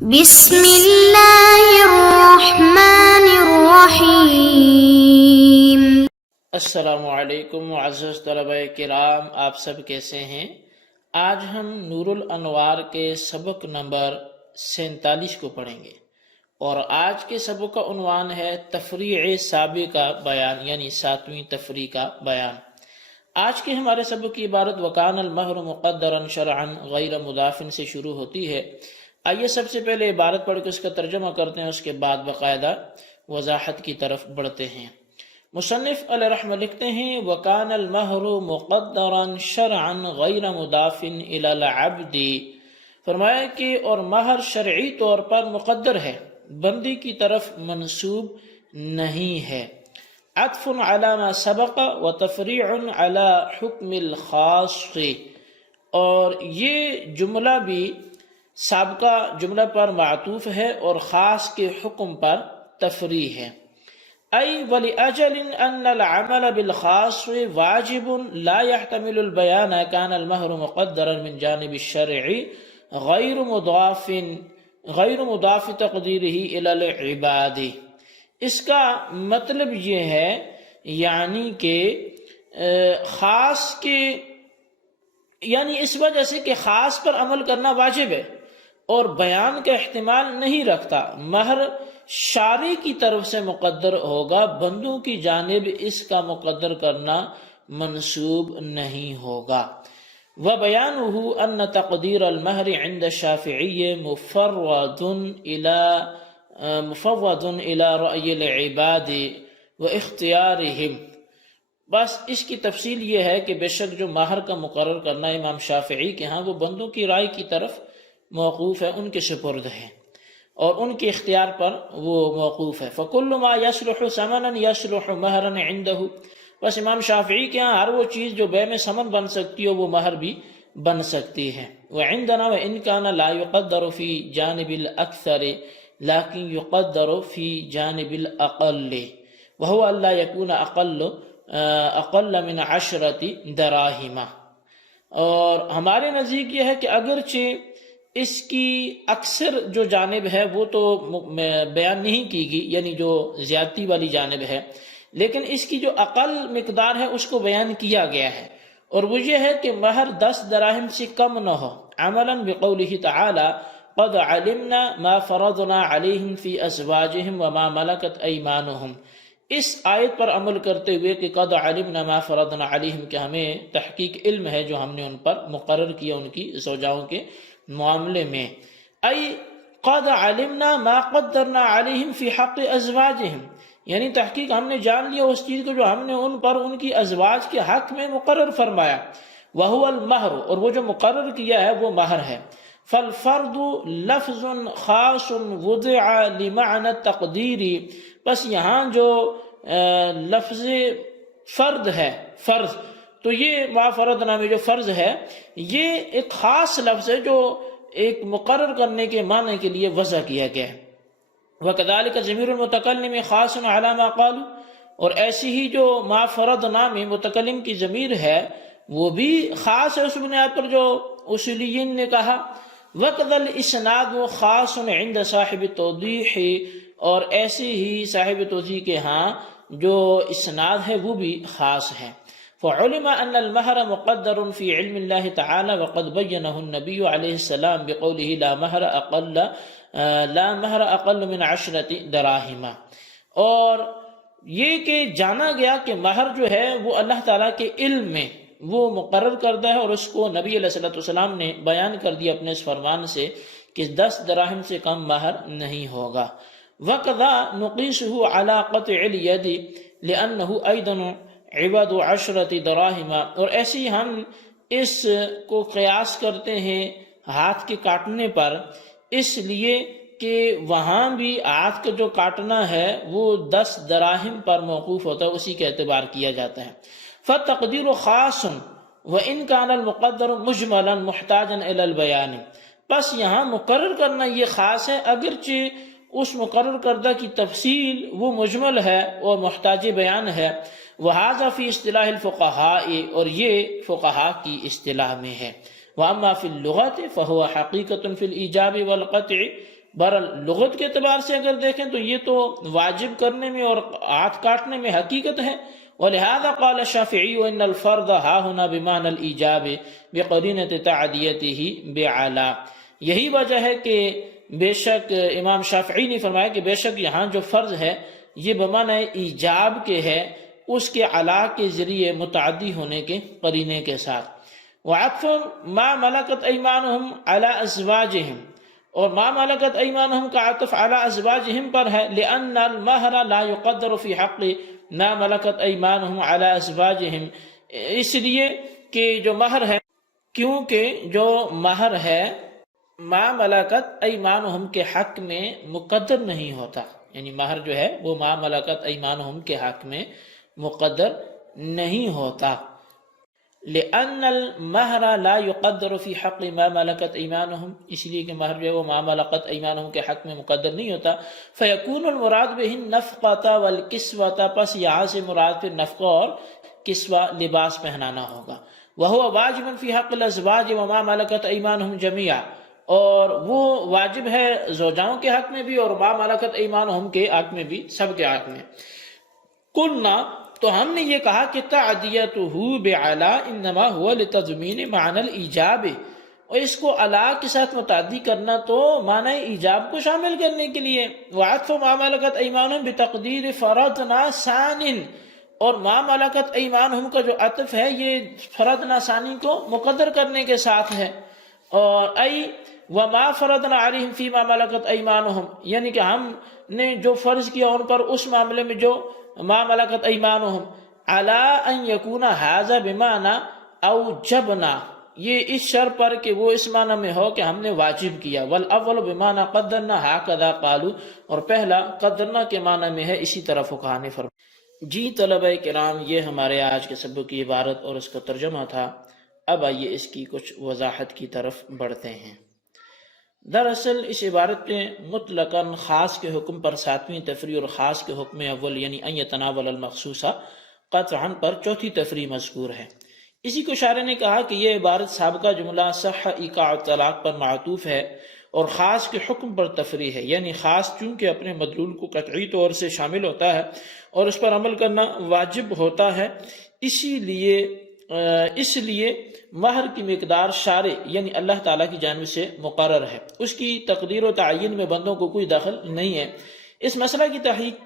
بسم اللہ الرحمن الرحیم۔ السلام علیکم معزز طلبہ کرام، آپ سب کیسے ہیں؟ آج ہم نور الانوار کے سبق نمبر 47 کو پڑھیں گے، اور آج کے سبق کا عنوان ہے تفریع سابقہ بیان، یعنی 7ویں تفریع کا بیان۔ آج کے ہمارے سبق کی عبارت وکان المہر مقدرا شرعا غیر مضاف سے شروع ہوتی ہے۔ آئیے سب سے پہلے عبارت پڑھ کے اس کا ترجمہ کرتے ہیں، اس کے بعد باقاعدہ وضاحت کی طرف بڑھتے ہیں۔ مصنف علیہ رحمہ لکھتے ہیں وَكَانَ الْمَهْرُ مُقَدَّرًا شَرْعًا غَيْرَ مُضَافٍ إِلَى الْعَبْدِ، فرمایا کہ اور مہر شرعی طور پر مقدر ہے، بندی کی طرف منسوب نہیں ہے۔ عطف علی ما سبق وتفریع علی حکم الخاص، اور یہ جملہ بھی سابقہ جملہ پر معطوف ہے اور خاص کے حکم پر تفریع ہے۔ ای وَلِأَجَلٍ أَنَّ الْعَمَلَ بِالْخَاصِ وَاجِبٌ لَا يَحْتَمِلُ الْبَيَانَ كَانَ الْمَهْرُ مُقَدَّرًا مِنْ جانب الشرع غیر مضاف تقدیرہ إلى العباد۔ اس کا مطلب یہ ہے یعنی کہ خاص کے یعنی اس وجہ سے کہ خاص پر عمل کرنا واجب ہے اور بیان کا احتمال نہیں رکھتا، مہر شارع کی طرف سے مقدر ہوگا، بندوں کی جانب اس کا مقدر کرنا منسوب نہیں ہوگا۔ وَبَيَانُهُ أَنَّ تَقْدِيرَ الْمَهْرِ عِنْدَ الشَّافِعِيِّ مُفَوَّضٌ إِلَى رَأْيِ الْعِبَادِ وَاخْتِيَارِهِمْ۔ بس اس کی تفصیل یہ ہے کہ بے شک جو مہر کا مقرر کرنا امام شافعی کے ہاں وہ بندوں کی رائے کی طرف موقوف ہے، ان کے سپرد ہے اور ان کے اختیار پر وہ موقوف ہے۔ فَكُلُّ مَا يَصْلُحُ ثَمَنًا يَصْلُحُ مَهْرًا عِنْدَهُ، بس امام شافعی کے ہاں ہر وہ چیز جو بے میں ثمن بن سکتی ہو وہ مہر بھی بن سکتی ہے۔ وَعِنْدَنَا وَإِنْ كَانَ لَا يُقَدَّرُ فِي جَانِبِ الْأَكْثَرِ لَكِنْ يُقَدَّرُ فِي جَانِبِ الْأَقَلِّ وَهُوَ أَلَّا يَكُونَ أَقَلَّ مِنْ 10 دراہم۔ اور ہمارے نزدیک یہ ہے کہ اگرچہ اس کی اکثر جو جانب ہے وہ تو بیان نہیں کی گئی، یعنی جو زیادتی والی جانب ہے، لیکن اس کی جو اقل مقدار ہے اس کو بیان کیا گیا ہے، اور وہ یہ ہے کہ مہر 10 دراہم سے کم نہ ہو، عملاً بقولہ تعالی قد علمنا ما فرضنا علیہم فی ازواجہم وما ملکت ایمانہم، اس آیت پر عمل کرتے ہوئے کہ قد علمنا ما فرضنا علیہم، کہ ہمیں تحقیق علم ہے جو ہم نے ان پر مقرر کیا ان کی زوجاؤں کے معاملے میں۔ ای قد علمنا ما قدرنا علیہم فی حق ازواجہم، یعنی تحقیق ہم نے جان لیا اس چیز کو جو ہم نے ان پر ان کی ازواج کے حق میں مقرر فرمایا۔ وہو المہر، اور وہ جو مقرر کیا ہے وہ مہر ہے۔ فالفرد لفظ خاص وضع لمعنى التقدیر، بس یہاں جو لفظ فرد ہے، فرض، تو یہ ما فرضنا میں جو فرض ہے یہ ایک خاص لفظ ہے جو ایک مقرر کرنے کے معنی کے لیے وضع کیا گیا ہے۔ وَكَذَلِكَ ضمیر المتکلم خاص علی ما قالوا، اور ایسی ہی جو ما فرضنا میں متکلم کی ضمیر ہے وہ بھی خاص ہے اس بنیاد پر جو اصولیین نے کہا۔ وَقَذَا الْإِسْنَادُ خاص عند صاحب التوضیح، اور ایسے ہی صاحب توضیح کے ہاں جو اسناد ہے وہ بھی خاص ہے۔ فعلم ان المہر مقدر فی علم اللہ تعالی وقد بینہ النبی علیہ السلام بقولہ لا مہر اقل من 10 دراہم، اور یہ کہ جانا گیا کہ مہر جو ہے وہ اللہ تعالیٰ کے علم میں وہ مقرر کردہ ہے، اور اس کو نبی علیہ السلام نے بیان کر دیا اپنے اس فرمان سے کہ 10 دراہم سے کم مہر نہیں ہوگا۔ وَقَذَا نُقِيسُهُ عَلَى قَطْعِ الْيَدِ لِأَنَّهُ أَيْضًا عِوَضُ 10 دراہم، اور ایسے ہی ہم اس کو قیاس کرتے ہیں ہاتھ کے کاٹنے پر، اس لیے کہ وہاں بھی ہاتھ کا جو کاٹنا ہے وہ 10 دراہم پر موقوف ہوتا ہے، اسی کے اعتبار کیا جاتا ہے۔ فَالتَّقْدِيرُ خَاصٌ وَإِنْ كَانَ الْمُقَدَّرُ مُجْمَلًا مُحْتَاجًا إِلَى الْبَيَانِ، بس یہاں مقرر کرنا یہ خاص ہے، اگرچہ اس مقرر کردہ کی تفصیل وہ مجمل ہے اور محتاج بیان ہے۔ وَهَذَا فِي اصطلاح الفقهاء، اور یہ فقہاء کی اصطلاح میں ہے۔ وَأَمَّا فِي اللُّغَةِ فَهُوَ حَقِيقَةٌ فِي الْإِيجَابِ وَالْقَطْعِ، بہرحال لغت کے اعتبار سے اگر دیکھیں تو یہ تو واجب کرنے میں اور ہاتھ کاٹنے میں حقیقت ہے. ولہذا قال الشافعی ان الفرض ها هنا بمعنى الایجاب بقرینۃ تعدیتہ بعلی. یہی وجہ ہے کہ بے شک امام شافعی نے فرمایا کہ بے شک یہاں جو فرض ہے یہ بمعنی ایجاب کے ہے، اس کے علا کے ذریعے متعدی ہونے کے قرینے کے ساتھ. وعطف ما ملکت ایمانہم علی ازواجہم، اور ما ملکت ایمانہم کا عطف علی ازواجہم پر ہے، لأن المہر لا یقدر فی حق ما ملکت ایمانہم علی ازواجہم، اس لیے کہ جو مہر ہے، کیونکہ جو مہر ہے ما ملکت ایمانہم کے حق میں مقدر نہیں ہوتا، یعنی مہر جو ہے وہ ما ملکت ایمانہم کے حق میں مقدر نہیں ہوتا. لأن المہر لا یقدر فی حق ما ملکت ایمانہم، اس لیے کہ مہر جو ہے وہ ما ملکت ایمانہم کے حق میں مقدر نہیں ہوتا. فیکون المراد بہ النفقۃ والکسوۃ، پس یہاں سے مراد پھر نفقہ اور کسوہ لباس پہنانا ہوگا. وہو واجب فی حق الازواج وما ملکت ایمانہم جمیعا، اور وہ واجب ہے زوجاؤں کے حق میں بھی اور ما ملکت ایمانہم کے حق میں بھی، سب کے حق میں. قلنا، تو ہم نے یہ کہا کہ تعدیتہ بعلا انما ہوا لتضمین معنی الایجاب، اور اس کو علا کے ساتھ متعدی کرنا تو معنی ایجاب کو شامل کرنے کے لیے. وعطف ما ملکت ایمانہم بتقدیر فرضنا ثان، اور ما ملکت ایمانہم کا جو عطف ہے یہ فرضنا ثانی کو مقدر کرنے کے ساتھ ہے. اور ای وما فرضنا علیہم فی ما ملکت ایمانہم، یعنی کہ ہم نے جو فرض کیا ان پر اس معاملے میں جو ما ملکت ایمانہم، علی ان یکون ھذا بمعنی اوجبنا، یہ اس شرط پر کہ وہ اس معنی میں ہو کہ ہم نے واجب کیا. والاول بمعنی قدرنا ھکذا قالوا، اور پہلا قدرنا کے معنی میں ہے، اسی طرح فقہاء نے فرمایا. جی طلبہ کرام، یہ ہمارے آج کے سبق کی عبارت اور اس کا ترجمہ تھا. اب آئیے اس کی کچھ وضاحت کی طرف بڑھتے ہیں. دراصل اس عبارت میں مطلقاً خاص کے حکم پر ساتویں تفریع اور خاص کے حکم اول یعنی ان یتناول المخصوصہ قطعاً پر چوتھی تفریع مذکور ہے. اسی کو شارح نے کہا کہ یہ عبارت سابقہ جملہ صح ایقاع طلاق پر معطوف ہے اور خاص کے حکم پر تفریع ہے، یعنی خاص چونکہ اپنے مدلول کو قطعی طور سے شامل ہوتا ہے اور اس پر عمل کرنا واجب ہوتا ہے، اس لیے مہر کی مقدار شارع یعنی اللہ تعالیٰ کی جانب سے مقرر ہے، اس کی تقدیر و تعین میں بندوں کو کوئی دخل نہیں ہے. اس مسئلہ کی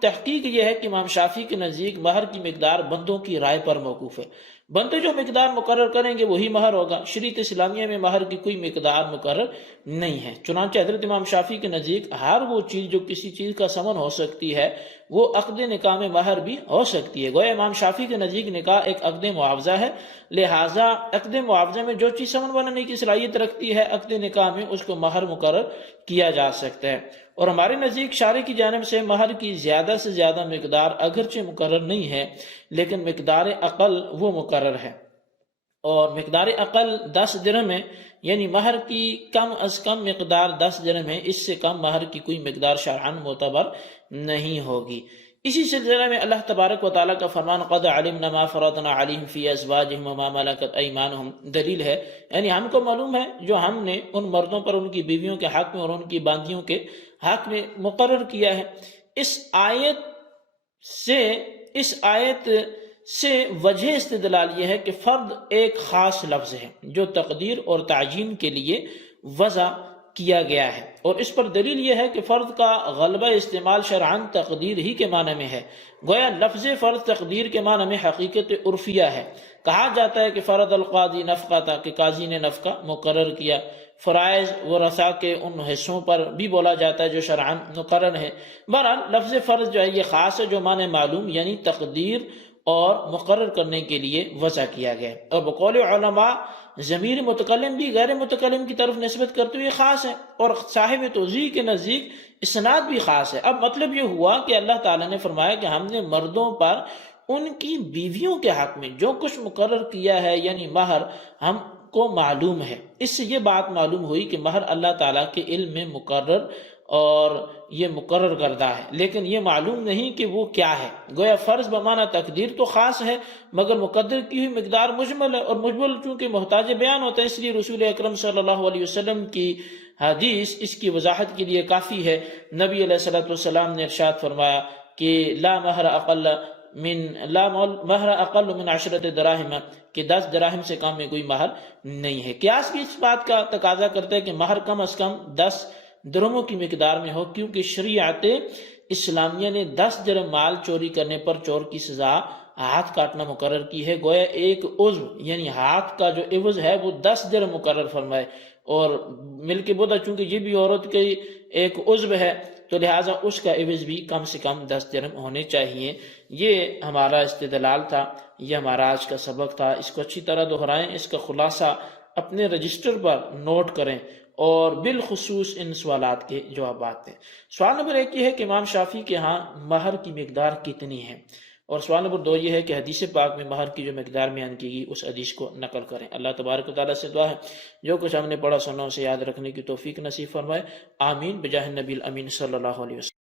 تحقیق یہ ہے کہ امام شافعی کے نزدیک مہر کی مقدار بندوں کی رائے پر موقوف ہے. بندے جو مقدار مقرر کریں گے وہی مہر ہوگا. شریعت اسلامیہ میں مہر کی کوئی مقدار مقرر نہیں ہے. چنانچہ حضرت امام شافعی کے نزدیک ہر وہ چیز جو کسی چیز کا ثمن ہو سکتی ہے وہ عقد نکاح میں مہر بھی ہو سکتی ہے. گویا امام شافعی کے نزدیک نکاح ایک عقد معاوضہ ہے، لہٰذا عقد معاوضے میں جو چیز ثمن بنانے کی صلاحیت رکھتی ہے عقد نکاح میں اس کو مہر مقرر کیا جا سکتا ہے. اور ہمارے نزدیک شارع کی جانب سے مہر کی زیادہ سے زیادہ مقدار اگرچہ مقرر نہیں ہے لیکن مقدار اقل وہ مقرر ہے، اور مقدار اقل 10 درہم ہے، یعنی مہر کی کم از کم مقدار 10 درہم ہے، اس سے کم مہر کی کوئی مقدار شرعاً معتبر نہیں ہوگی. اسی سلسلے میں اللہ تبارک و تعالیٰ کا فرمان قد علمنا ما فرضنا علیہم فی ازواجہم وما ملکت ایمانہم دلیل ہے، یعنی ہم کو معلوم ہے جو ہم نے ان مردوں پر ان کی بیویوں کے حق میں اور ان کی باندیوں کے حق میں مقرر کیا ہے. اس آیت سے وجہ استدلال یہ ہے کہ فرد ایک خاص لفظ ہے جو تقدیر اور تعیین کے لیے وضع کیا گیا ہے، اور اس پر دلیل یہ ہے کہ فرد کا غلبہ استعمال شرعاً تقدیر ہی کے معنی میں ہے. گویا لفظ فرد تقدیر کے معنی میں حقیقت عرفیہ ہے. کہا جاتا ہے کہ فرض القاضی نفقہ تھا کہ قاضی نے نفقہ مقرر کیا. فرائض و رثا کے ان حصوں پر بھی بولا جاتا ہے جو شرعاً مقرر ہے. بہرحال لفظ فرض جو ہے یہ خاص ہے جو معنی معلوم یعنی تقدیر اور مقرر کرنے کے لیے وضع کیا گیا. اور بقول علماء ضمیر متکلم بھی غیر متکلم کی طرف نسبت کرتے ہوئے خاص ہے، اور صاحب توضیح کے نزدیک اسناد بھی خاص ہے. اب مطلب یہ ہوا کہ اللہ تعالیٰ نے فرمایا کہ ہم نے مردوں پر ان کی بیویوں کے حق میں جو کچھ مقرر کیا ہے یعنی مہر ہم کو معلوم ہے. اس سے یہ بات معلوم ہوئی کہ مہر اللہ تعالیٰ کے علم میں مقرر اور یہ مقرر کردہ ہے، لیکن یہ معلوم نہیں کہ وہ کیا ہے. گویا فرض بمعنی تقدیر تو خاص ہے مگر مقدر کی ہوئی مقدار مجمل ہے، اور مجمل چونکہ محتاج بیان ہوتا ہے اس لیے رسول اکرم صلی اللہ علیہ وسلم کی حدیث اس کی وضاحت کے لیے کافی ہے۔ نبی علیہ الصلوۃ والسلام نے ارشاد فرمایا کہ لا مہر اقل من 10 دراہم، کہ 10 دراہم سے کم میں کوئی مہر نہیں ہے۔ قیاس بھی اس بات کا تقاضا کرتا ہے کہ مہر کم از کم 10 درہموں کی مقدار میں ہو، کیونکہ شریعت اسلامیہ نے 10 درہم مال چوری کرنے پر چور کی سزا ہاتھ کاٹنا مقرر کی ہے۔ گویا ایک عضو یعنی ہاتھ کا جو عوض ہے وہ 10 درہم مقرر فرمائے، اور ملک بدھا چونکہ یہ بھی عورت کی ایک عضو ہے تو لہٰذا اس کا عوض بھی کم سے کم 10 درہم ہونے چاہیے۔ یہ ہمارا استدلال تھا، یہ ہمارا آج کا سبق تھا۔ اس کو اچھی طرح دہرائیں، اس کا خلاصہ اپنے رجسٹر پر نوٹ کریں، اور بالخصوص ان سوالات کے جوابات دیں۔ سوال نمبر 1 یہ ہے کہ امام شافعی کے ہاں مہر کی مقدار کتنی ہے، اور سوال نمبر 2 یہ ہے کہ حدیث پاک میں مہر کی جو مقدار بیان کی گئی اس حدیث کو نقل کریں۔ اللہ تبارک و تعالیٰ سے دعا ہے جو کچھ ہم نے پڑھا سنا اسے یاد رکھنے کی توفیق نصیب فرمائے، آمین بجاہ النبی الامین صلی اللہ علیہ وسلم۔